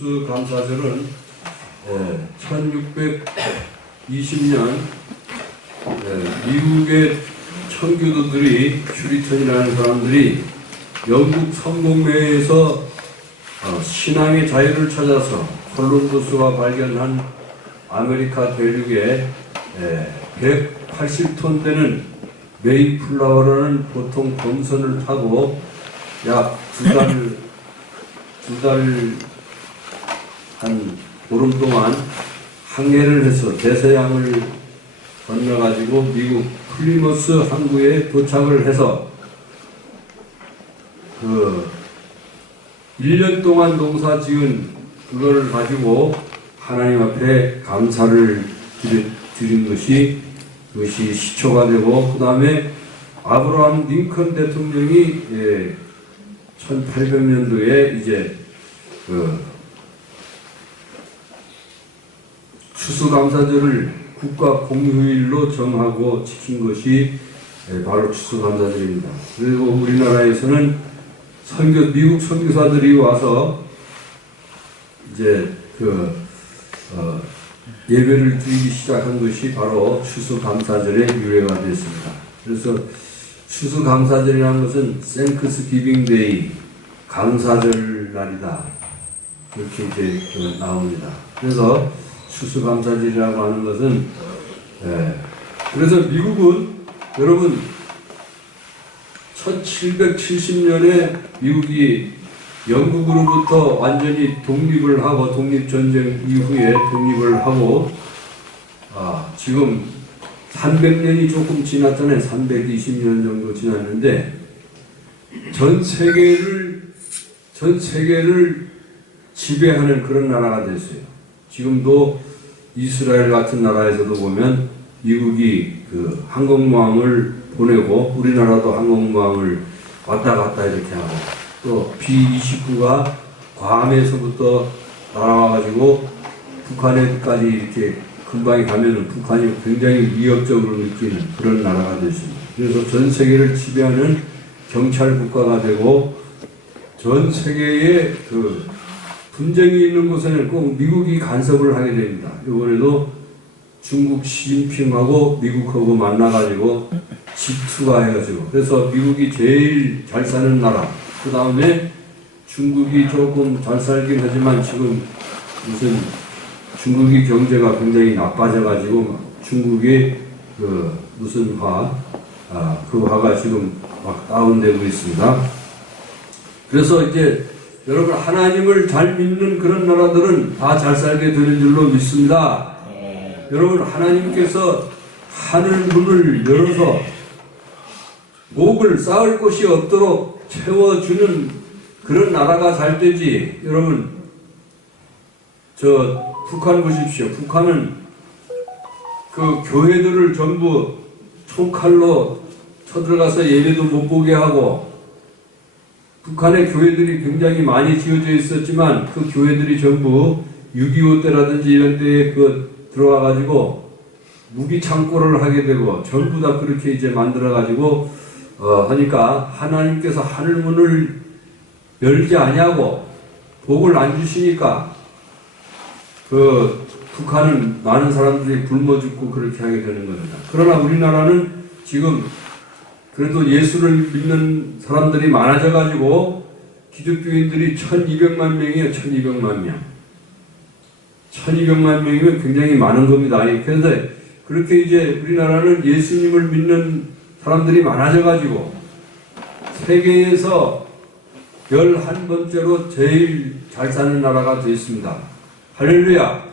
추수감사절은 1620년 미국의 청교도들이 퓨리턴이라는 사람들이 영국 성공회에서 신앙의 자유를 찾아서 콜럼버스가 발견한 아메리카 대륙에 180톤 되는 메이플라워라는 보통 범선을 타고 약 두 달 한 보름 동안 항해를 해서 대서양을 건너가지고 미국 플리머스 항구에 도착을 해서 1년 동안 농사 지은 그거를 가지고 하나님 앞에 감사를 드린 것이 시초가 되고, 그 다음에 아브라함 링컨 대통령이 1800년도에 이제 추수감사절을 국가 공휴일로 정하고 지킨 것이 바로 추수감사절입니다. 그리고 우리나라에서는 미국 선교사들이 와서 이제 예배를 드리기 시작한 것이 바로 추수감사절의 유래가 됐습니다. 그래서 추수감사절이라는 것은 Thanksgiving Day, 감사절 날이다, 그렇게 이제 나옵니다. 그래서 추수감사절이라고 하는 것은 그래서 미국은 여러분 1770년에 미국이 영국으로부터 완전히 독립을 하고, 독립전쟁 이후에 독립을 하고 지금 300년이 조금 지났잖아요. 320년 정도 지났는데 전 세계를 지배하는 그런 나라가 됐어요. 지금도 이스라엘 같은 나라에서도 보면 미국이 그 항공모함을 보내고 우리나라도 항공모함을 왔다 갔다 이렇게 하고, 또 B-29가 괌에서부터 날아와가지고 북한에까지 이렇게 금방에 가면은 북한이 굉장히 위협적으로 느끼는 그런 나라가 됐습니다. 그래서 전 세계를 지배하는 경찰 국가가 되고, 전 세계에 분쟁이 있는 곳에는 꼭 미국이 간섭을 하게 됩니다. 이번에도 중국 시진핑하고 미국하고 만나가지고 G2가 해가지고, 그래서 미국이 제일 잘 사는 나라, 그 다음에 중국이 조금 잘 살긴 하지만 지금 무슨 중국이 경제가 굉장히 나빠져가지고 중국의 무슨 그 화가 지금 막 다운되고 있습니다. 그래서 이제 여러분, 하나님을 잘 믿는 그런 나라들은 다 잘 살게 되는 줄로 믿습니다. 여러분, 하나님께서 하늘 문을 열어서 목을 쌓을 곳이 없도록 채워주는 그런 나라가 잘 되지. 여러분, 북한 보십시오. 북한은 그 교회들을 전부 총칼로 쳐들어가서 예배도 못 보게 하고, 북한의 교회들이 굉장히 많이 지어져 있었지만 그 교회들이 전부 6.25 때라든지 이런 때에 들어와가지고 무기 창고를 하게 되고 전부 다 그렇게 이제 만들어가지고 하니까 하나님께서 하늘문을 열지 아니하고 복을 안 주시니까 북한은 많은 사람들이 굶어 죽고 그렇게 하게 되는 겁니다. 그러나 우리나라는 지금 그래도 예수를 믿는 사람들이 많아져가지고 기독교인들이 1200만 명이에요. 1200만 명. 1200만 명이면 굉장히 많은 겁니다. 그런데 그렇게 이제 우리나라는 예수님을 믿는 사람들이 많아져가지고 세계에서 11번째로 제일 잘 사는 나라가 됐습니다. 할렐루야.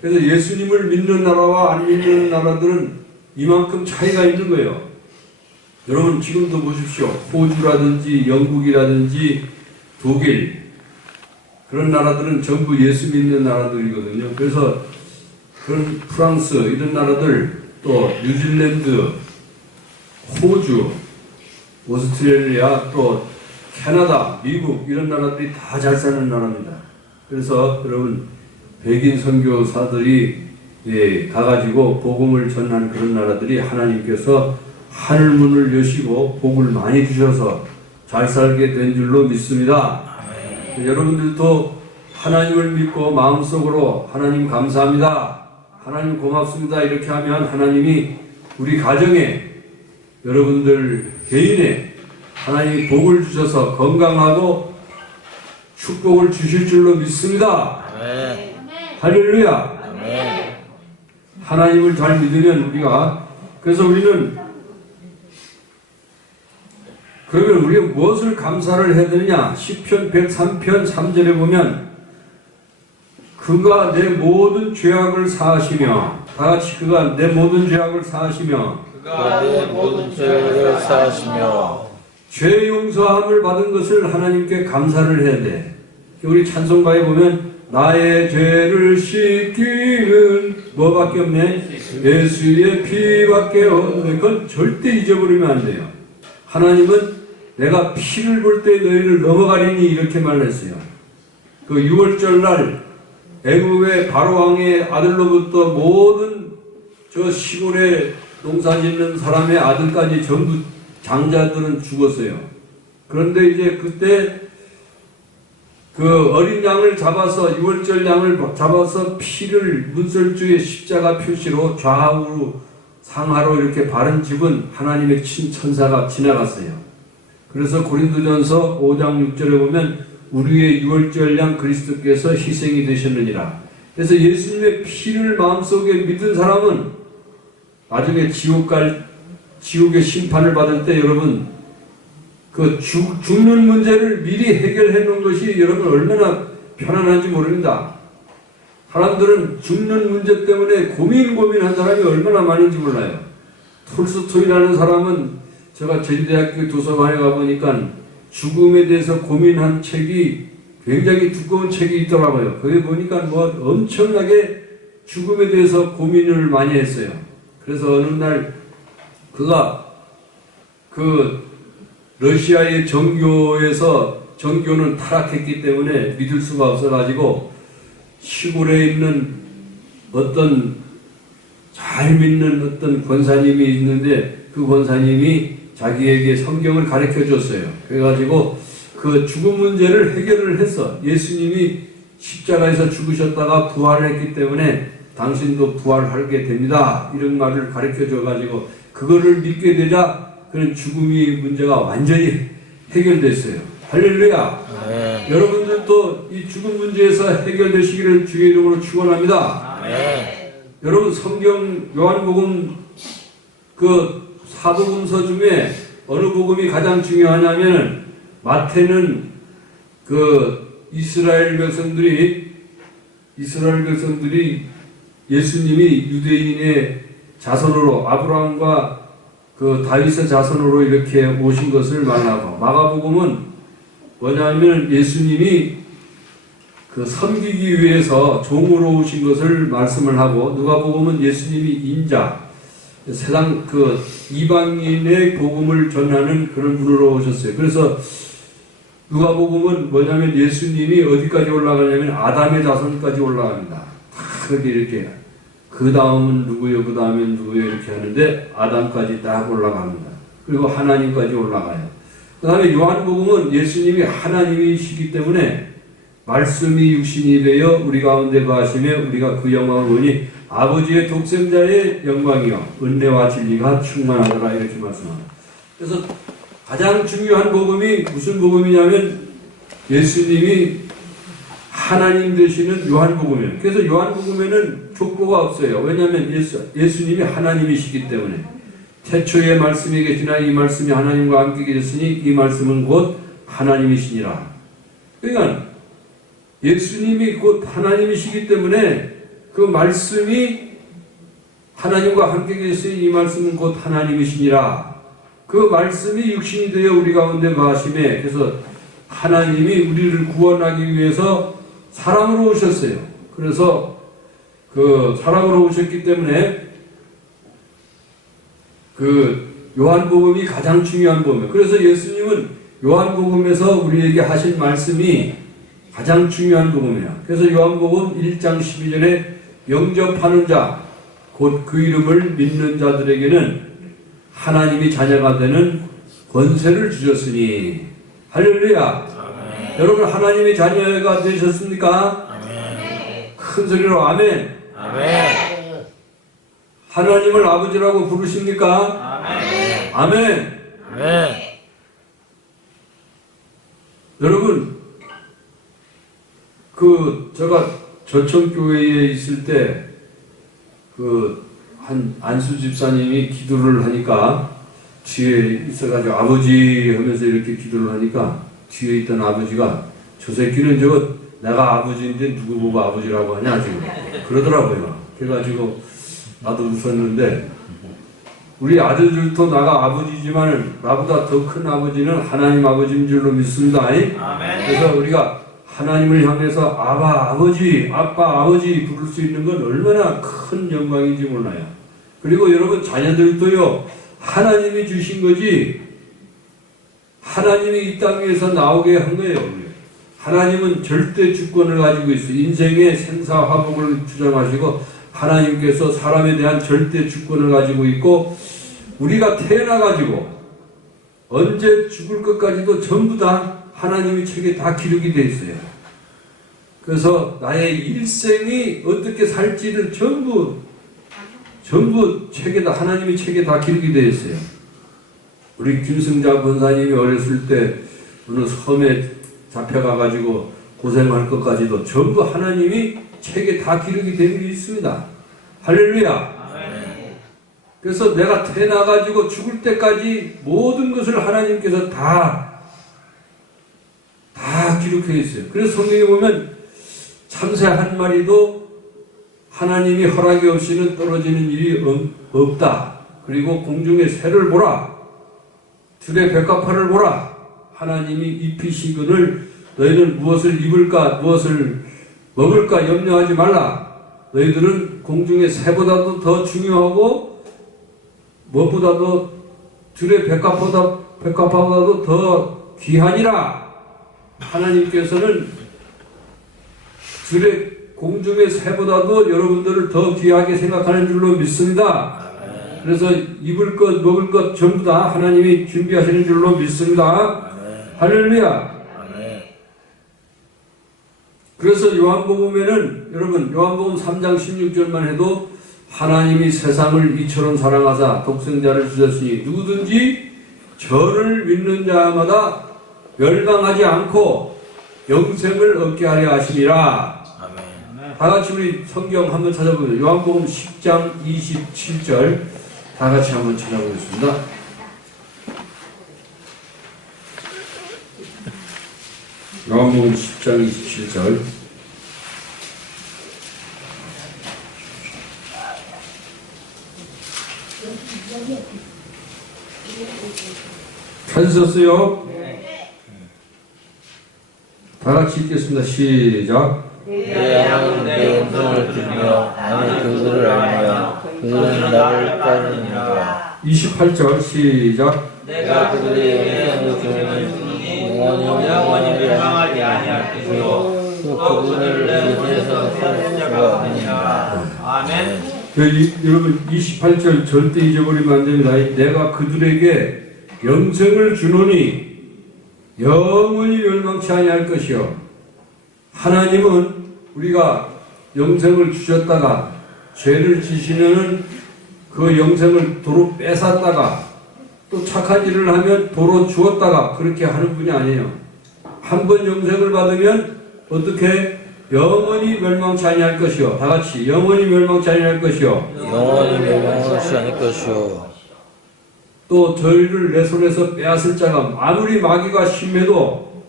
그래서 예수님을 믿는 나라와 안 믿는 나라들은 이만큼 차이가 있는 거예요. 여러분, 지금도 보십시오. 호주라든지 영국이라든지 독일, 그런 나라들은 전부 예수 믿는 나라들이거든요. 그래서 그런 프랑스 이런 나라들, 또 뉴질랜드, 호주, 오스트레일리아, 또 캐나다, 미국 이런 나라들이 다 잘 사는 나라입니다. 그래서 여러분, 백인 선교사들이 가가지고 복음을 전한 그런 나라들이 하나님께서 하늘문을 여시고 복을 많이 주셔서 잘 살게 된 줄로 믿습니다. 여러분들도 하나님을 믿고 마음속으로 하나님 감사합니다, 하나님 고맙습니다 이렇게 하면 하나님이 우리 가정에 여러분들 개인에 하나님이 복을 주셔서 건강하고 축복을 주실 줄로 믿습니다. 아멘. 할렐루야. 아멘. 하나님을 잘 믿으면 우리가, 그래서 우리는 그러면 우리가 무엇을 감사를 해야 되느냐? 시편 103편 3절에 보면 그가 내 모든 죄악을 사하시며, 다같이 그가 내 모든 죄악을 사하시며, 그가 내 모든 죄를 사하시며, 죄 용서함을 받은 것을 하나님께 감사를 해야 돼. 우리 찬송가에 보면 나의 죄를 씻기는 뭐밖에 없네? 예수의 피밖에 없네. 그건 절대 잊어버리면 안 돼요. 하나님은 내가 피를 볼 때 너희를 넘어가리니 이렇게 말했어요. 그 6월절 날 애굽의 바로왕의 아들로부터 모든 저 시골에 농사 짓는 사람의 아들까지 전부 장자들은 죽었어요. 그런데 이제 그때 그 어린 양을 잡아서 6월절 양을 잡아서 피를 문설주의 십자가 표시로 좌우로 상하로 이렇게 바른 집은 하나님의 천사가 지나갔어요. 그래서 고린도전서 5장 6절에 보면 우리의 6월절 양 그리스도께서 희생이 되셨느니라. 그래서 예수님의 피를 마음속에 믿은 사람은 나중에 지옥의 심판을 받을 때 여러분 그 죽는 문제를 미리 해결해 놓은 것이 여러분 얼마나 편안한지 모릅니다. 사람들은 죽는 문제 때문에 고민한 사람이 얼마나 많은지 몰라요. 톨스토이라는 사람은 제가 제주대학교 도서관에 가보니까 죽음에 대해서 고민한 책이 굉장히 두꺼운 책이 있더라고요. 거기 보니까 뭐 엄청나게 죽음에 대해서 고민을 많이 했어요. 그래서 어느 날 그가 그 러시아의 정교는 타락했기 때문에 믿을 수가 없어가지고 시골에 있는 어떤 잘 믿는 어떤 권사님이 있는데 그 권사님이 자기에게 성경을 가르쳐 줬어요. 그래가지고 그 죽음 문제를 해결을 했어. 예수님이 십자가에서 죽으셨다가 부활했기 때문에 당신도 부활하게 됩니다. 이런 말을 가르쳐 줘가지고 그거를 믿게 되자 그런 죽음의 문제가 완전히 해결됐어요. 할렐루야. 네. 여러분들도 이 죽음 문제에서 해결되시기를 주의 이름으로 축원합니다. 네. 여러분 성경 요한복음 그 사복음서 중에 어느 복음이 가장 중요하냐면 마태는 그 이스라엘 백성들이 예수님이 유대인의 자손으로 아브라함과 그 다윗의 자손으로 이렇게 오신 것을 말하고, 마가복음은 뭐냐면 예수님이 그 섬기기 위해서 종으로 오신 것을 말씀을 하고, 누가복음은 예수님이 인자, 세상 그 이방인의 복음을 전하는 그런 분으로 오셨어요. 그래서 누가복음은 뭐냐면 예수님이 어디까지 올라가냐면 아담의 자손까지 올라갑니다. 다 그렇게 이렇게 그 다음은 누구요, 그 다음엔 누구요 이렇게 하는데 아담까지 딱 올라갑니다. 그리고 하나님까지 올라가요. 그 다음에 요한복음은 예수님이 하나님이시기 때문에 말씀이 육신이 되어 우리 가운데 거하시며 우리가 그 영광을 보니 아버지의 독생자의 영광이요 은혜와 진리가 충만하더라 이렇게 말씀합니다. 그래서 가장 중요한 복음이 무슨 복음이냐면 예수님이 하나님 되시는 요한복음이에요. 그래서 요한복음에는 족보가 없어요. 왜냐하면 예수님이 하나님이시기 때문에 태초에 말씀이 계시나 이 말씀이 하나님과 함께 계셨으니 이 말씀은 곧 하나님이시니라. 그러니까 예수님이 곧 하나님이시기 때문에 그 말씀이 하나님과 함께 계셨으니 이 말씀은 곧 하나님이시니라. 그 말씀이 육신이 되어 우리 가운데 거하심에, 그래서 하나님이 우리를 구원하기 위해서 사람으로 오셨어요. 그래서 그 사람으로 오셨기 때문에 그 요한복음이 가장 중요한 복음이에요. 그래서 예수님은 요한복음에서 우리에게 하신 말씀이 가장 중요한 복음이에요. 그래서 요한복음 1장 12절에 영접하는 자, 곧 그 이름을 믿는 자들에게는 하나님이 자녀가 되는 권세를 주셨으니, 할렐루야. 여러분 하나님의 자녀가 되셨습니까? 큰 소리로 아멘. 하나님을 아버지라고 부르십니까? 아멘. 여러분 제가 저천교회에 있을 때 한 안수 집사님이 기도를 하니까 뒤에 있어가지고 아버지 하면서 이렇게 기도를 하니까 뒤에 있던 아버지가 저 새끼는 내가 아버지인데 누구 보고 아버지라고 하냐 지금 그러더라고요. 그래가지고 나도 웃었는데 우리 아들들도 나가 아버지지만 나보다 더 큰 아버지는 하나님 아버지인 줄로 믿습니다. 그래서 우리가 하나님을 향해서 아버지, 아빠, 아버지 부를 수 있는 건 얼마나 큰 영광인지 몰라요. 그리고 여러분 자녀들도요, 하나님이 주신 거지, 하나님이 이 땅 위에서 나오게 한 거예요. 하나님은 절대 주권을 가지고 있어요. 인생의 생사화복을 주장하시고, 하나님께서 사람에 대한 절대 주권을 가지고 있고, 우리가 태어나가지고, 언제 죽을 것까지도 전부 다 하나님의 책에 다 기록이 되어 있어요. 그래서 나의 일생이 어떻게 살지를 전부 책에 다 하나님의 책에 다 기록이 되어 있어요. 우리 김승자 권사님이 어렸을 때 어느 섬에 잡혀가가지고 고생할 것까지도 전부 하나님이 책에 다 기록이 되어 있습니다. 할렐루야. 그래서 내가 태어나가지고 죽을 때까지 모든 것을 하나님께서 다 기록해 있어요. 그래서 성경에 보면 참새 한 마리도 하나님이 허락이 없이는 떨어지는 일이 없다. 그리고 공중의 새를 보라. 들의 백합화를 보라. 하나님이 입히시거늘 너희는 무엇을 입을까 무엇을 먹을까 염려하지 말라. 너희들은 공중의 새보다도 더 중요하고 무엇보다도 들의 백합화보다도 더 귀하니라. 하나님께서는 들의 공중의 새보다도 여러분들을 더 귀하게 생각하는 줄로 믿습니다. 그래서 입을 것 먹을 것 전부 다 하나님이 준비하시는 줄로 믿습니다. 할렐루야. 그래서 요한복음에는 여러분 요한복음 3장 16절만 해도 하나님이 세상을 이처럼 사랑하사 독생자를 주셨으니 누구든지 저를 믿는 자마다 멸망하지 않고 영생을 얻게 하려 하심이라. 다같이 우리 성경 한번 찾아보겠습니다. 요한복음 10장 27절 다같이 한번 찾아보겠습니다. 요한복음 10장 27절 찾으셨어요? 다같이 읽겠습니다. 시작. 내 양은 내 음성을 들으며 나는 그들을 알며 그들은 나를 따르느니라. 28절 시작. 내가 그들의 음성을 들으니 영원히 멸망하지 아니할 것이요 또 그들을 내 손에서 살 자가 없느니라. 아멘. 여러분 28절 절대 잊어버리면 안 됩니다. 내가 그들에게 영생을 주노니 영원히 멸망치 아니할 것이요. 하나님은 우리가 영생을 주셨다가 죄를 지시면 그 영생을 도로 뺏었다가 또 착한 일을 하면 도로 주었다가 그렇게 하는 분이 아니에요. 한 번 영생을 받으면 어떻게 영원히 멸망치 아니할 것이요. 다같이 영원히 멸망치 아니할 것이요. 영원히 멸망하지 않을 것이요. 또 저희를 내 손에서 빼앗을 자가 아무리 마귀가 심해도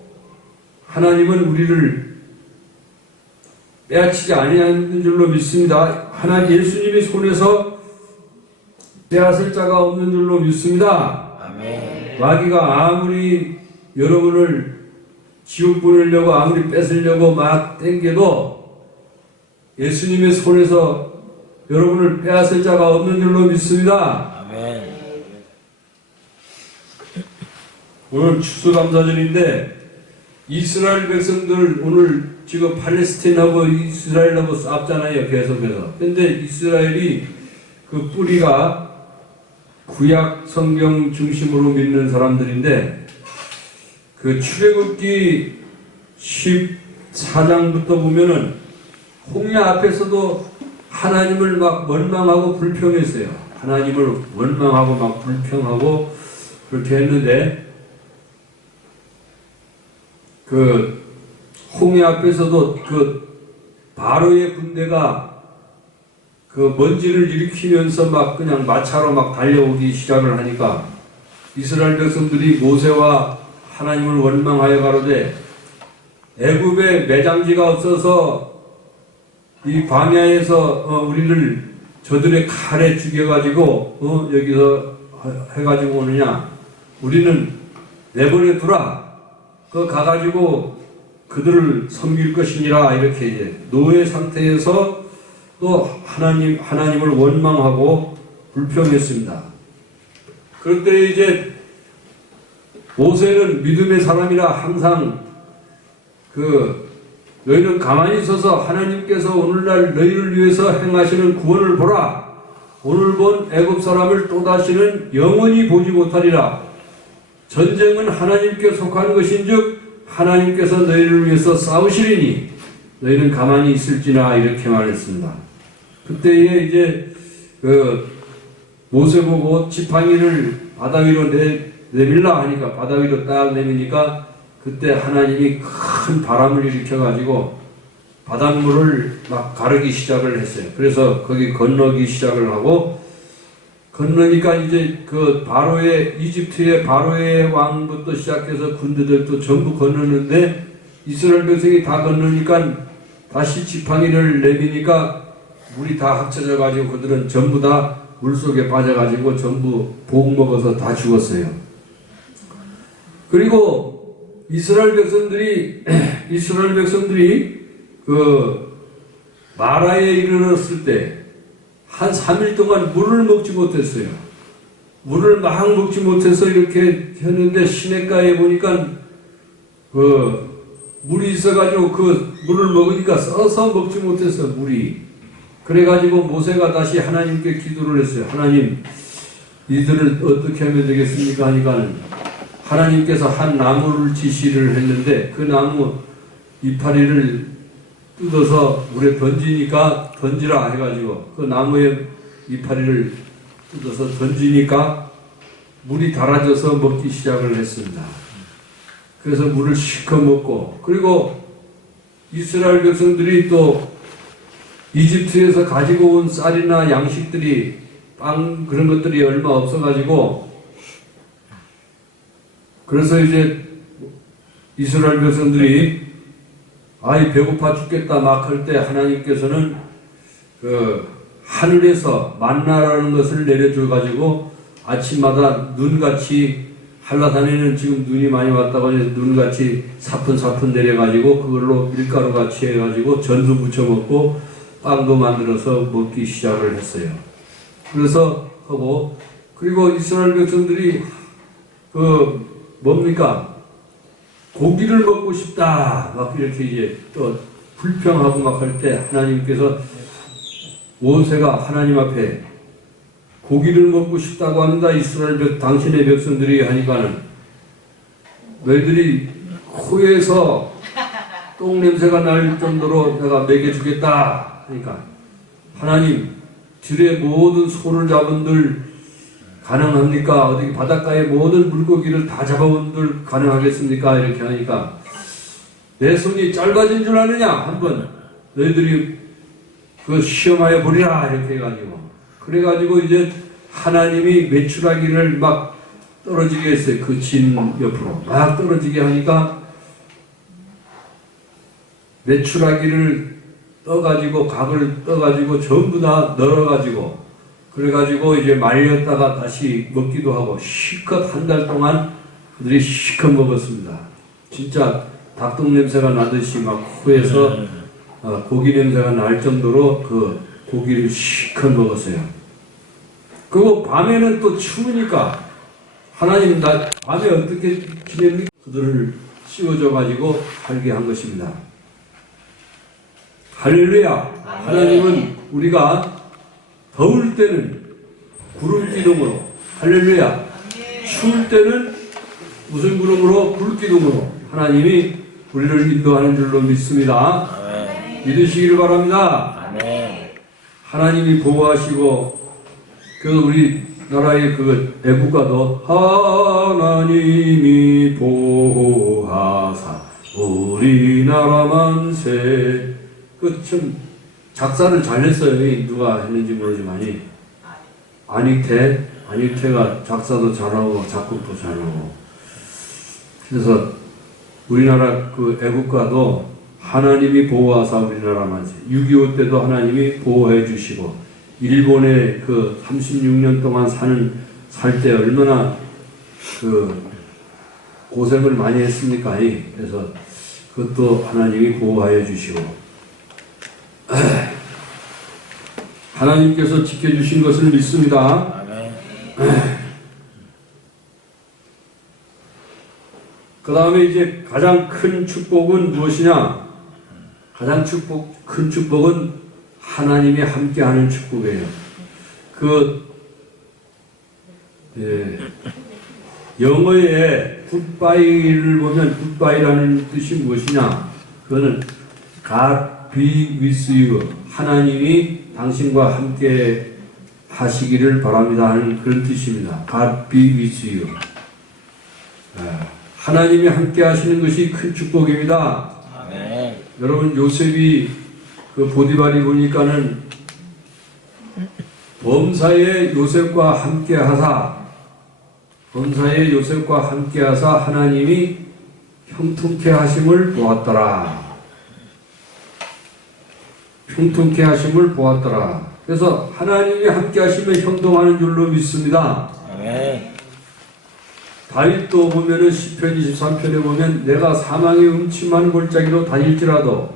하나님은 우리를 빼앗지지 아니하는 줄로 믿습니다. 하나님 예수님이 손에서 빼앗을 자가 없는 줄로 믿습니다. 아멘. 마귀가 아무리 여러분을 지옥 보내려고 아무리 뺏으려고 막 땡겨도 예수님의 손에서 여러분을 빼앗을 자가 없는 줄로 믿습니다. 아멘. 오늘 추수감사절인데 이스라엘 백성들 오늘 지금 팔레스타인하고 이스라엘하고 싸웠잖아요. 계속해서. 근데 이스라엘이 그 뿌리가 구약 성경 중심으로 믿는 사람들인데 그 출애굽기 14장부터 보면은 홍해 앞에서도 하나님을 막 원망하고 불평했어요. 하나님을 원망하고 막 불평하고 그렇게 했는데 그 홍해 앞에서도 그 바로의 군대가 그 먼지를 일으키면서 막 그냥 마차로 막 달려오기 시작을 하니까 이스라엘 백성들이 모세와 하나님을 원망하여 가로되 애굽에 매장지가 없어서 이 광야에서 우리를 저들의 칼에 죽여가지고 여기서 해가지고 오느냐, 우리는 내버려 두라, 그 가가지고 그들을 섬길 것이니라. 이렇게 이제 노예 상태에서 또 하나님을 원망하고 불평했습니다. 그럴 때 이제 모세는 믿음의 사람이라 항상 너희는 가만히 있어서 하나님께서 오늘날 너희를 위해서 행하시는 구원을 보라. 오늘 본 애굽 사람을 또다시는 영원히 보지 못하리라. 전쟁은 하나님께 속한 것인즉 하나님께서 너희를 위해서 싸우시리니 너희는 가만히 있을지나. 이렇게 말했습니다. 그때에 이제 모세 보고 지팡이를 바다 위로 내밀라 하니까 바다 위로 딱 내미니까 그때 하나님이 큰 바람을 일으켜가지고 바닷물을 막 가르기 시작을 했어요. 그래서 거기 건너기 시작을 하고, 건너니까 이제 그 이집트의 바로의 왕부터 시작해서 군대들도 전부 건너는데 이스라엘 백성이 다 건너니까 다시 지팡이를 내미니까 물이 다 합쳐져가지고 그들은 전부 다 물속에 빠져가지고 전부 복 먹어서 다 죽었어요. 그리고 이스라엘 백성들이 그 마라에 이르렀을 때 한 3일 동안 물을 먹지 못했어요. 물을 막 먹지 못해서 이렇게 했는데 시냇가에 보니까 그 물이 있어가지고 그 물을 먹으니까 써서 먹지 못했어, 물이. 그래가지고 모세가 다시 하나님께 기도를 했어요. 하나님, 이들을 어떻게 하면 되겠습니까? 하니까는 하나님께서 한 나무를 지시를 했는데 그 나무 이파리를 뜯어서 물에 던지니까 던지라 해가지고 그 나무의 이파리를 뜯어서 던지니까 물이 달아져서 먹기 시작을 했습니다. 그래서 물을 실컷 먹고, 그리고 이스라엘 백성들이 또 이집트에서 가지고 온 쌀이나 양식들이 빵 그런 것들이 얼마 없어가지고, 그래서 이제 이스라엘 백성들이 배고파 죽겠다 막 할 때 하나님께서는 그 하늘에서 만나라는 것을 내려줘 가지고 아침마다 눈같이, 한라산에는 지금 눈이 많이 왔다고 해서 눈같이 사푼사푼 내려가지고 그걸로 밀가루같이 해가지고 전도 부쳐 먹고 빵도 만들어서 먹기 시작을 했어요. 그래서 하고, 그리고 이스라엘 백성들이 뭡니까? 고기를 먹고 싶다 막 이렇게 이제 또 불평하고 막 할 때 하나님께서 모세가 하나님 앞에 고기를 먹고 싶다고 합니다. 이스라엘 당신의 백성들이 하니까는 너희들이 코에서 똥 냄새가 날 정도로 내가 먹여주겠다 하니까, 하나님, 들의 모든 소를 잡은들 가능합니까? 어디 바닷가의 모든 물고기를 다 잡아온들 가능하겠습니까? 이렇게 하니까 내 손이 짧아진 줄 아느냐? 한번 너희들이 그 시험하여 보리라. 이렇게 해가지고, 그래가지고 이제 하나님이 메추라기를 막 떨어지게 했어요. 그 진 옆으로 막 떨어지게 하니까 메추라기를 떠가지고 각을 떠가지고 전부 다 널어가지고, 그래가지고 이제 말렸다가 다시 먹기도 하고 실컷 한 달 동안 그들이 실컷 먹었습니다. 진짜 닭똥 냄새가 나듯이 막 코에서 고기 냄새가 날 정도로 그 고기를 실컷 먹었어요. 그리고 밤에는 또 추우니까 하나님 나 밤에 어떻게 지냅니까? 그들을 씌워줘가지고 살게 한 것입니다. 할렐루야. 하나님은 우리가 더울 때는 구름 기둥으로, 할렐루야, 추울 때는 무슨 구름으로? 불 기둥으로 하나님이 우리를 인도하는 줄로 믿습니다. 아멘. 믿으시기를 바랍니다. 아멘. 하나님이 보호하시고 우리 나라의 애국가도 하나님이 보호하사 우리나라 만세 참 작사를 잘 했어요. 누가 했는지 모르지만 안익태가 작사도 잘하고 작곡도 잘하고 그래서 우리나라 애국가도 하나님이 보호하사 우리나라 만세 6.25 때도 하나님이 보호해 주시고 일본에 36년 동안 살 때 얼마나 고생을 많이 했습니까? 그래서 그것도 하나님이 보호하여 주시고 하나님께서 지켜주신 것을 믿습니다. 아멘. 그 다음에 이제 가장 큰 축복은 무엇이냐? 가장 큰 축복은 하나님이 함께하는 축복이에요. 영어의 굿바이를 보면 굿바이라는 뜻이 무엇이냐? 그거는 God be with you. 하나님이 당신과 함께 하시기를 바랍니다 하는 그런 뜻입니다. God be with you. 하나님이 함께 하시는 것이 큰 축복입니다. 아멘. 여러분 요셉이 보디발이 보니까는 범사의 요셉과 함께 하사 하나님이 형통케 하심을 보았더라. 그래서 하나님이 함께 하시면 형통하는 줄로 믿습니다. 아멘. 다윗도 보면은 시편 23편에 보면 내가 사망의 음침한 골짜기로 다닐지라도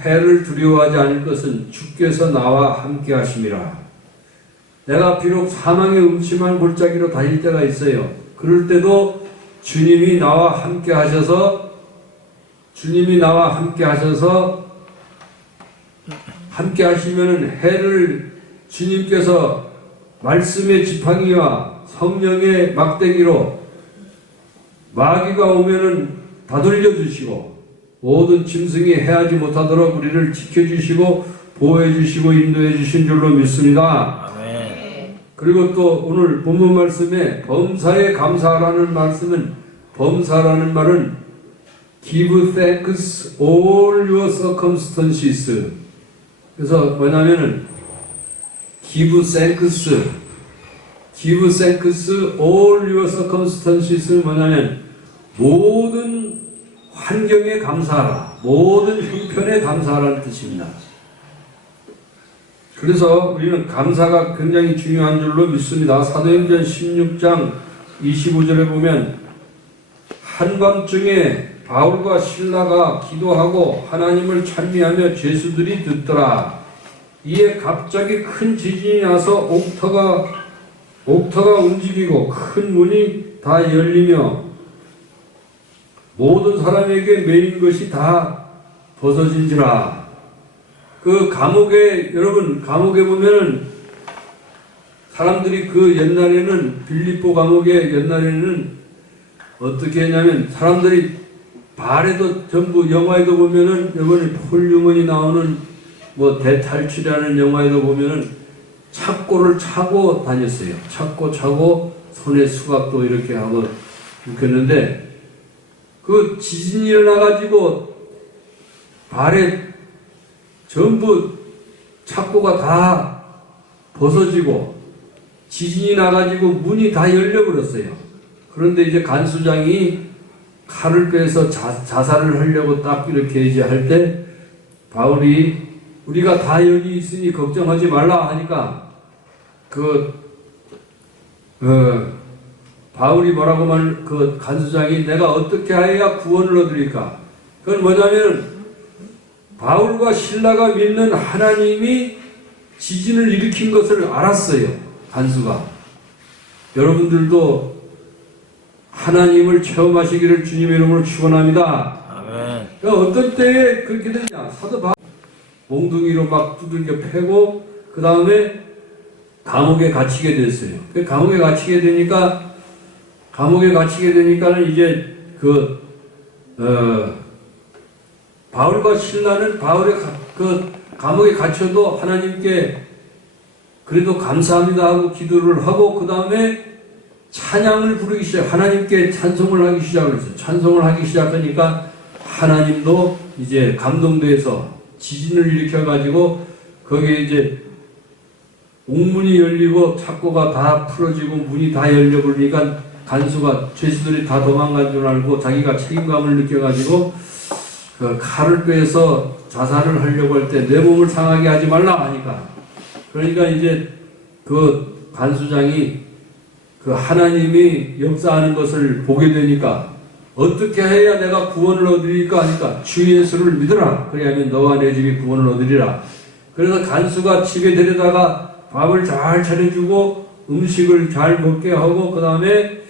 해를 두려워하지 않을 것은 주께서 나와 함께 하심이라. 내가 비록 사망의 음침한 골짜기로 다닐 때가 있어요. 그럴 때도 주님이 나와 함께 하셔서 함께 하시면은 해를 주님께서 말씀의 지팡이와 성령의 막대기로 마귀가 오면은 다돌려 주시고 모든 짐승이 해하지 못하도록 우리를 지켜주시고 보호해주시고 인도해주신 줄로 믿습니다. 아멘. 그리고 또 오늘 본문 말씀에 범사에 감사하라는 말은 give thanks all your circumstances. 그래서 뭐냐면은 give thanks all your circumstances는 뭐냐면 모든 환경에 감사하라. 모든 형편에 감사하라는 뜻입니다. 그래서 우리는 감사가 굉장히 중요한 줄로 믿습니다. 사도행전 16장 25절에 보면 한밤중에 바울과 실라가 기도하고 하나님을 찬미하며 죄수들이 듣더라. 이에 갑자기 큰 지진이 나서 옥터가 움직이고 큰 문이 다 열리며 모든 사람에게 매인 것이 다 벗어진지라. 여러분 감옥에 보면은 사람들이 옛날에는 빌립보 감옥에 옛날에는 어떻게 했냐면 사람들이 발에도 전부 영화에도 보면은 이번에 폴 뉴먼이 나오는 대탈출이라는 영화에도 보면은 착고를 차고 다녔어요. 차고 손에 수갑도 이렇게 하고 이렇게 했는데 지진이 일어나가지고 발에 전부 착고가 다 벗어지고 지진이 나가지고 문이 다 열려버렸어요. 그런데 이제 간수장이 칼을 빼서 자살을 하려고 딱 이렇게 이제 할 때 바울이 우리가 다 여기 있으니 걱정하지 말라 하니까 바울이 뭐라고 간수장이 내가 어떻게 하여야 구원을 얻으리까? 그건 뭐냐면 바울과 실라가 믿는 하나님이 지진을 일으킨 것을 알았어요. 간수가. 여러분들도 하나님을 체험하시기를 주님의 이름으로 축원합니다. 아멘. 어떤 때에 그렇게 되냐? 사도 바울 몽둥이로 막 두들겨 패고 그 다음에 감옥에 갇히게 됐어요. 감옥에 갇히게 되니까는 이제 바울과 신라는 그 감옥에 갇혀도 하나님께 그래도 감사합니다 하고 기도를 하고 그 다음에 찬양을 부르기 시작, 하나님께 찬송을 하기 시작을 했어요. 찬송을 하기 시작하니까 하나님도 이제 감동돼서 지진을 일으켜가지고 거기에 이제 옥문이 열리고 창고가 다 풀어지고 문이 다 열려버리니까 간수가 죄수들이 다 도망간 줄 알고 자기가 책임감을 느껴가지고 그 칼을 빼서 자살을 하려고 할 때 내 몸을 상하게 하지 말라 하니까, 그러니까 이제 그 간수장이 그 하나님이 역사하는 것을 보게 되니까 어떻게 해야 내가 구원을 얻으리까 하니까 주 예수를 믿어라. 그래야면 너와 내 집이 구원을 얻으리라. 그래서 간수가 집에 데려다가 밥을 잘 차려주고 음식을 잘 먹게 하고 그 다음에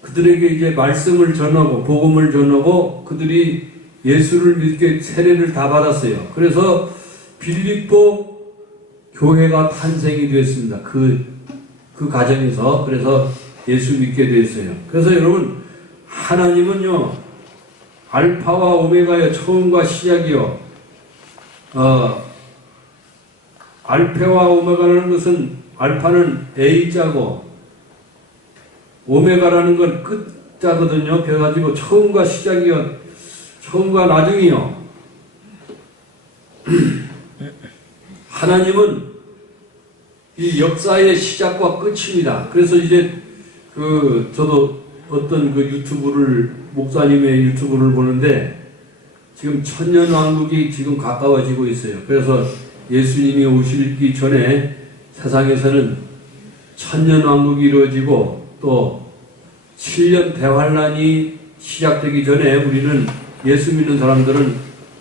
그들에게 이제 말씀을 전하고 복음을 전하고 그들이 예수를 믿게 세례를 다 받았어요. 그래서 빌립보 교회가 탄생이 되었습니다. 그 가정에서. 그래서 예수 믿게 되었어요. 그래서 여러분, 하나님은요 알파와 오메가의 처음과 시작이요. 알파와 오메가라는 것은 알파는 A자고 오메가라는 건 끝자거든요. 그래가지고 처음과 시작이요, 처음과 나중이요. 하나님은 이 역사의 시작과 끝입니다. 그래서 이제 저도 어떤 목사님의 유튜브를 보는데 지금 천년왕국이 지금 가까워지고 있어요. 그래서 예수님이 오시기 전에 세상에서는 천년왕국이 이루어지고 또 7년 대환란이 시작되기 전에 우리는 예수 믿는 사람들은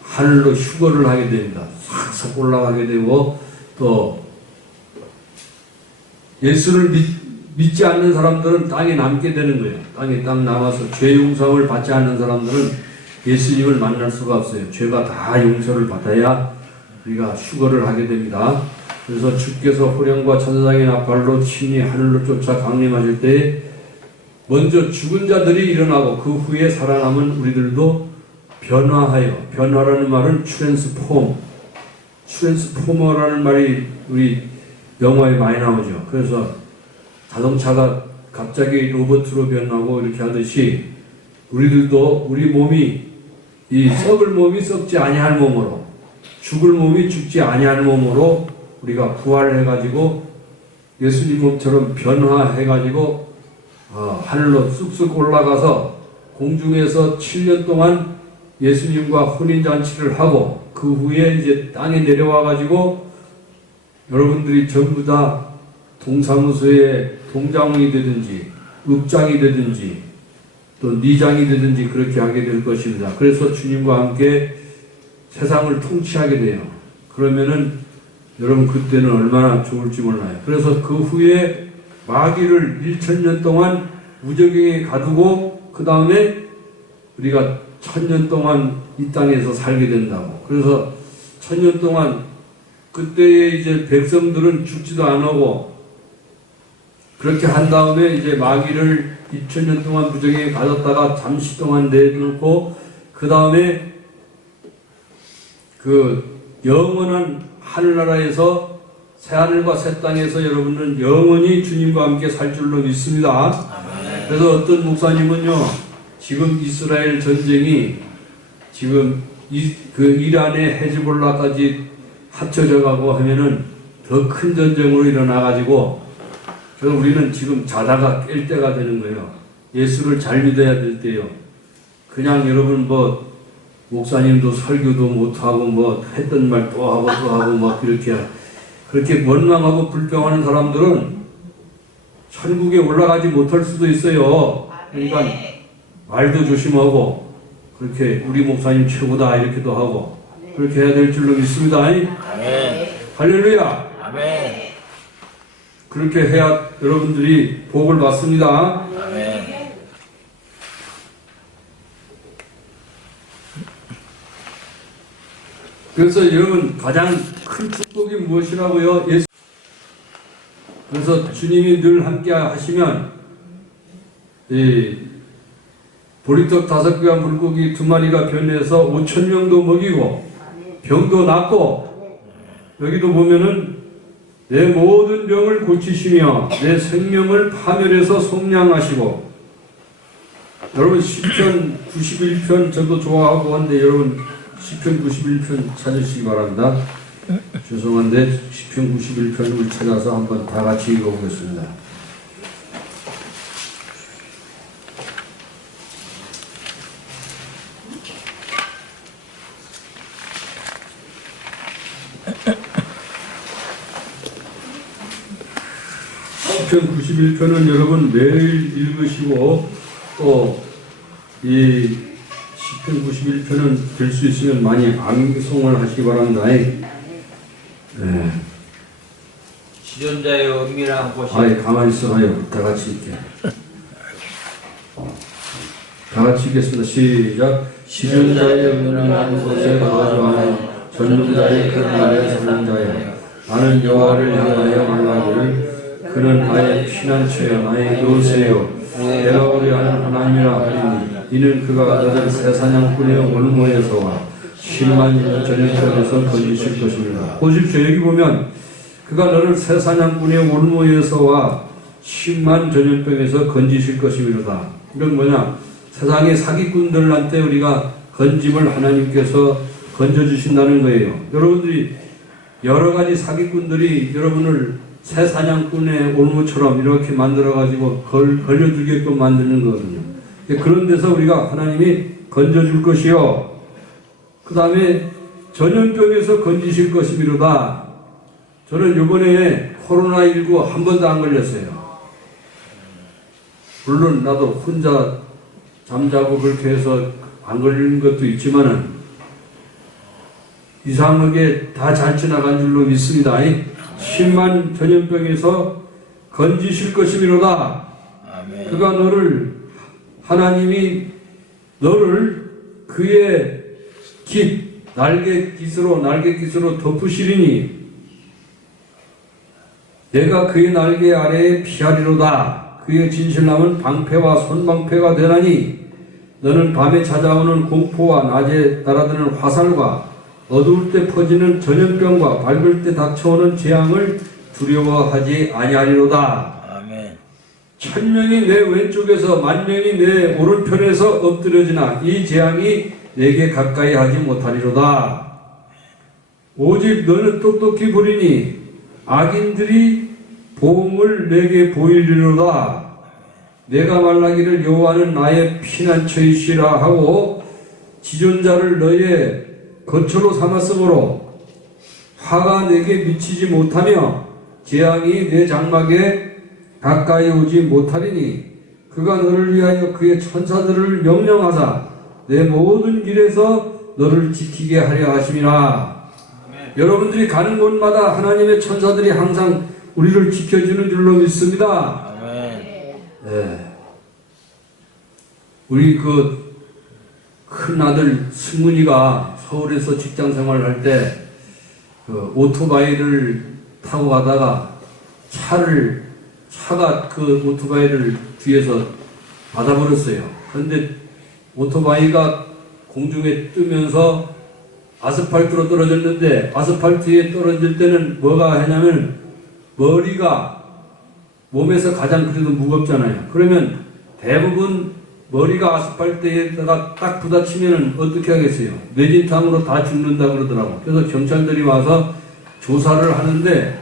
하늘로 휴거를 하게 됩니다. 싹싹 올라가게 되고 또 예수를 믿지 않는 사람들은 땅에 남게 되는 거예요. 땅에 딱 남아서 죄 용서를 받지 않는 사람들은 예수님을 만날 수가 없어요. 죄가 다 용서를 받아야 우리가 휴거를 하게 됩니다. 그래서 주께서 호령과 천사장의 나팔로 친히 하늘로 쫓아 강림하실 때에 먼저 죽은 자들이 일어나고 그 후에 살아남은 우리들도 변화하여, 변화라는 말은 트랜스포머라는 말이 우리 영화에 많이 나오죠. 그래서 자동차가 갑자기 로봇으로 변하고 이렇게 하듯이 우리들도 우리 몸이 이 썩을 몸이 썩지 아니할 몸으로, 죽을 몸이 죽지 아니할 몸으로 우리가 부활해가지고 예수님 몸처럼 변화해가지고 하늘로 쑥쑥 올라가서 공중에서 7년 동안 예수님과 혼인잔치를 하고 그 후에 이제 땅에 내려와가지고 여러분들이 전부 다 동사무소에 동장이 되든지 읍장이 되든지 또 니장이 되든지 그렇게 하게 될 것입니다. 그래서 주님과 함께 세상을 통치하게 돼요. 그러면은 여러분 그때는 얼마나 좋을지 몰라요. 그래서 그 후에 마귀를 1000년 동안 무적행에 가두고 그 다음에 우리가 1000년 동안 이 땅에서 살게 된다고. 그래서 1000년 동안 그때에 이제 백성들은 죽지도 안 하고 그렇게 한 다음에 이제 마귀를 2000년 동안 무적행에 가뒀다가 잠시 동안 내놓고 그 다음에 그 영원한 하늘나라에서 새하늘과 새 땅에서 여러분은 영원히 주님과 함께 살 줄로 믿습니다. 그래서 어떤 목사님은요, 지금 이스라엘 전쟁이 지금 이란의 헤즈볼라까지 합쳐져 가고 하면은 더 큰 전쟁으로 일어나가지고 그래서 우리는 지금 자다가 깰 때가 되는 거예요. 예수를 잘 믿어야 될 때요. 그냥 여러분 목사님도 설교도 못하고 했던 말 또 하고 또 하고 그렇게 원망하고 불평하는 사람들은 천국에 올라가지 못할 수도 있어요. 그러니까 말도 조심하고 그렇게 우리 목사님 최고다 이렇게도 하고 그렇게 해야 될 줄로 믿습니다. 아멘. 할렐루야. 아멘. 그렇게 해야 여러분들이 복을 받습니다. 아멘. 그래서 여러분 가장 큰 축복이 무엇이라고요? 그래서 주님이 늘 함께 하시면 보리떡 5개와 물고기 2마리가 변해서 5,000명도 먹이고 병도 낫고, 여기도 보면은 내 모든 병을 고치시며 내 생명을 파멸해서 속량하시고. 여러분 시편 91편 저도 좋아하고 한데 여러분 시편 91편 찾으시기 바랍니다. 죄송한데 시편 91편을 찾아서 한번 다 같이 읽어보겠습니다. 시편 91편은 여러분 매일 읽으시고 또 이 시편 91편은 될 수 있으면 많이 암송을 하시기 바랍니다. 네. 지존자의 은밀한 곳이. 가만히 있어봐요. 다 같이 읽게. 다 같이 읽겠습니다. 시작. 지존자의 은밀한 곳에 거주하는 전능자의 그 나라의 전능자여, 나는 여호와를 향하여 말하기를 그는 나의 피난처여 나의 요새여 내가 우려하는 하나님이라 하리니, 이는 그가 너를 새 사냥꾼의 올무에서와 10만 전염병에서 건지실 것입니다. 보십시오. 여기 보면 그가 너를 새 사냥꾼의 올무에서와 10만 전염병에서 건지실 것이미로다. 이건 뭐냐? 세상의 사기꾼들한테 우리가 건짐을 하나님께서 건져주신다는 거예요. 여러분들이 여러 가지 사기꾼들이 여러분을 새 사냥꾼의 올무처럼 이렇게 만들어가지고 걸려두게끔 만드는 거거든요. 그런 데서 우리가 하나님이 건져줄 것이요. 그 다음에 전염병에서 건지실 것이미로다. 저는 이번에 코로나19 한 번도 안 걸렸어요. 물론 나도 혼자 잠자고 그렇게 해서 안 걸리는 것도 있지만은 이상하게 다 잘 지나간 줄로 믿습니다. 10만 전염병에서 건지실 것이미로다. 아멘. 그가 하나님이 너를 그의 날개깃으로 덮으시리니 내가 그의 날개 아래에 피하리로다. 그의 진실남은 방패와 손방패가 되나니 너는 밤에 찾아오는 공포와 낮에 날아드는 화살과 어두울 때 퍼지는 전염병과 밝을 때 닥쳐오는 재앙을 두려워하지 아니하리로다. 아멘. 1000명이 내 왼쪽에서 10,000명이 내 오른편에서 엎드려지나 이 재앙이 내게 가까이 하지 못하리로다. 오직 너는 똑똑히 보리니 악인들이 보응을 내게 보이리로다. 내가 말하기를 여호와는 나의 피난처이시라 하고 지존자를 너의 거처로 삼았으므로 화가 내게 미치지 못하며 재앙이 내 장막에 가까이 오지 못하리니 그가 너를 위하여 그의 천사들을 명령하사 내 모든 길에서 너를 지키게 하려 하심이라. 여러분들이 가는 곳마다 하나님의 천사들이 항상 우리를 지켜주는 줄로 믿습니다. 네. 우리 큰 아들 승문이가 서울에서 직장 생활을 할 때 오토바이를 타고 가다가 차가 그 오토바이를 뒤에서 받아버렸어요. 그런데 오토바이가 공중에 뜨면서 아스팔트로 떨어졌는데 아스팔트에 떨어질 때는 뭐가 하냐면 머리가 몸에서 가장 그래도 무겁잖아요. 그러면 대부분 머리가 아스팔트에다가 딱 부딪히면 어떻게 하겠어요? 뇌진탕으로 다 죽는다 그러더라고. 그래서 경찰들이 와서 조사를 하는데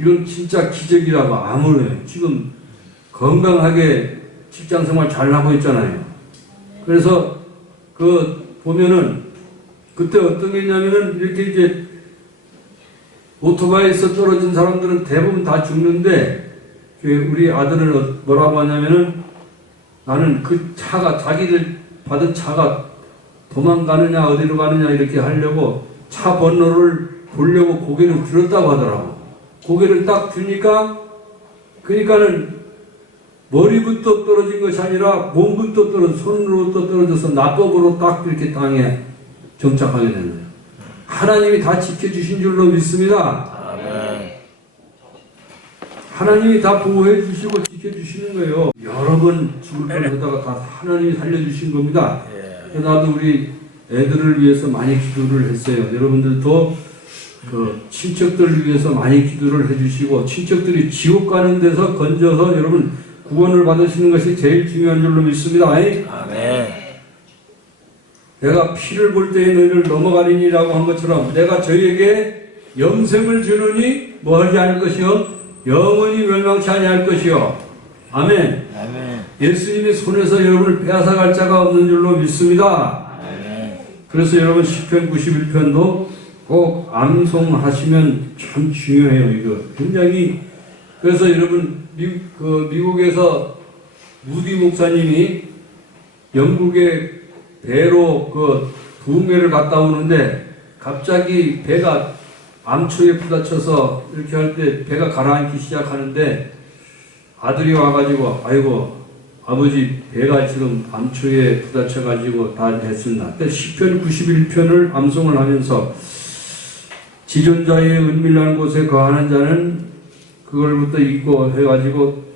이건 진짜 기적이라고 아무래요. 지금 건강하게 직장생활 잘 하고 있잖아요. 그래서 보면은 그때 어떤 게 있냐면은 이렇게 이제 오토바이에서 떨어진 사람들은 대부분 다 죽는데 우리 아들은 뭐라고 하냐면은 나는 그 차가 자기들 받은 차가 도망가느냐 어디로 가느냐 이렇게 하려고 차 번호를 보려고 고개를 들었다고 하더라고. 고개를 딱 드니까 그러니까는 머리부터 떨어진 것이 아니라 몸부터 손으로부터 떨어져서 납법으로 딱 이렇게 땅에 정착하게 되는 거예요. 하나님이 다 지켜주신 줄로 믿습니다. 아멘. 하나님이 다 보호해 주시고 지켜 지켜주시는 거예요. 여러 번 죽을 뻔하다가 다 하나님이 살려주신 겁니다. 나도 우리 애들을 위해서 많이 기도를 했어요. 여러분들도 그 친척들을 위해서 많이 기도를 해주시고, 친척들이 지옥 가는 데서 건져서 여러분 구원을 받으시는 것이 제일 중요한 줄로 믿습니다. 아멘. 내가 피를 볼 때에 너희를 넘어가리니라고 한 것처럼 내가 저희에게 영생을 주느니 뭐하지 않을 것이요 영원히 멸망치 아니할 것이요. 아멘. 아멘. 예수님의 손에서 여러분을 빼앗아갈 자가 없는 줄로 믿습니다. 아멘. 그래서 여러분 시편 91편도 꼭 암송하시면 참 중요해요. 이거 굉장히. 그래서 여러분 미국에서 무디 목사님이 영국에 배로 그 부흥회를 갔다 오는데 갑자기 배가 암초에 부딪혀서 이렇게 할 때 배가 가라앉기 시작하는데 아들이 와가지고 아이고 아버지 배가 지금 암초에 부딪혀가지고 다 됐습니다. 그때 시편 91편을 암송을 하면서 지존자의 은밀한 곳에 거하는 자는 그걸부터 읽고 해가지고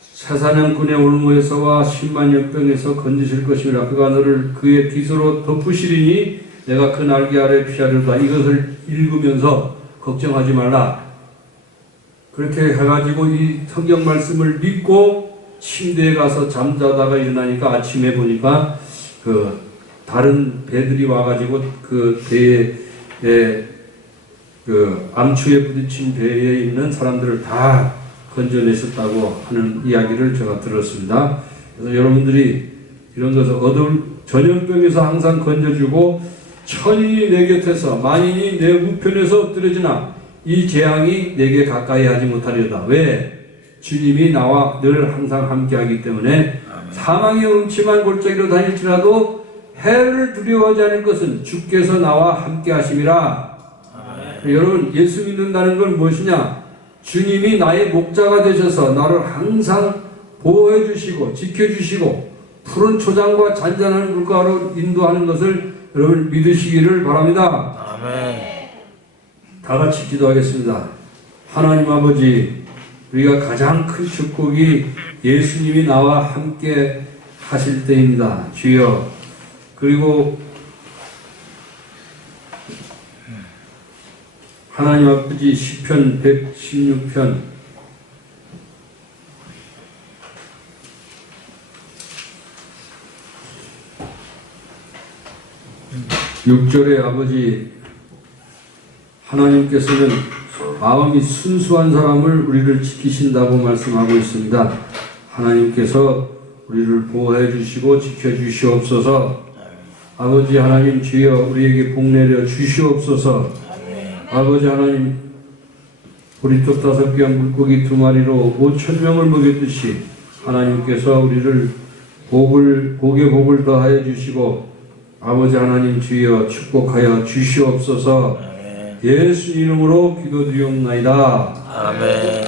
사사냥꾼의 올무에서와 10만 연병에서 건지실 것이라. 그가 너를 그의 깃으로 덮으시리니 내가 그 날개 아래 피하리로다. 이것을 읽으면서 걱정하지 말라. 그렇게 해가지고 이 성경 말씀을 믿고 침대에 가서 잠자다가 일어나니까 아침에 보니까 그 다른 배들이 와가지고 그 배에 그 암초에 부딪힌 배에 있는 사람들을 다 건져내셨다고 하는 이야기를 제가 들었습니다. 그래서 여러분들이 이런 것을 전염병에서 항상 건져주고, 천인이 내 곁에서 만인이 내 우편에서 엎드려지나 이 재앙이 내게 가까이 하지 못하리로다. 왜? 주님이 나와 늘 항상 함께하기 때문에 사망의 음침한 골짜기로 다닐지라도 해를 두려워하지 않을 것은 주께서 나와 함께하심이라. 여러분, 예수 믿는다는 건 무엇이냐? 주님이 나의 목자가 되셔서 나를 항상 보호해 주시고 지켜주시고 푸른 초장과 잔잔한 물가로 인도하는 것을 여러분 믿으시기를 바랍니다. 아멘. 다 같이 기도하겠습니다. 하나님 아버지, 우리가 가장 큰 축복이 예수님이 나와 함께 하실 때입니다. 주여. 그리고 하나님 아버지, 시편 116편 6절에 아버지, 하나님께서는 마음이 순수한 사람을 우리를 지키신다고 말씀하고 있습니다. 하나님께서 우리를 보호해 주시고 지켜 주시옵소서. 아버지 하나님, 주여 우리에게 복 내려 주시옵소서. 아버지 하나님, 보리톱 5개와 물고기 2마리로 5,000명을 먹였듯이 하나님께서 우리를 복에 복을 더하여 주시고, 아버지 하나님 주여 축복하여 주시옵소서. 예수 이름으로 기도드리옵나이다. 아멘.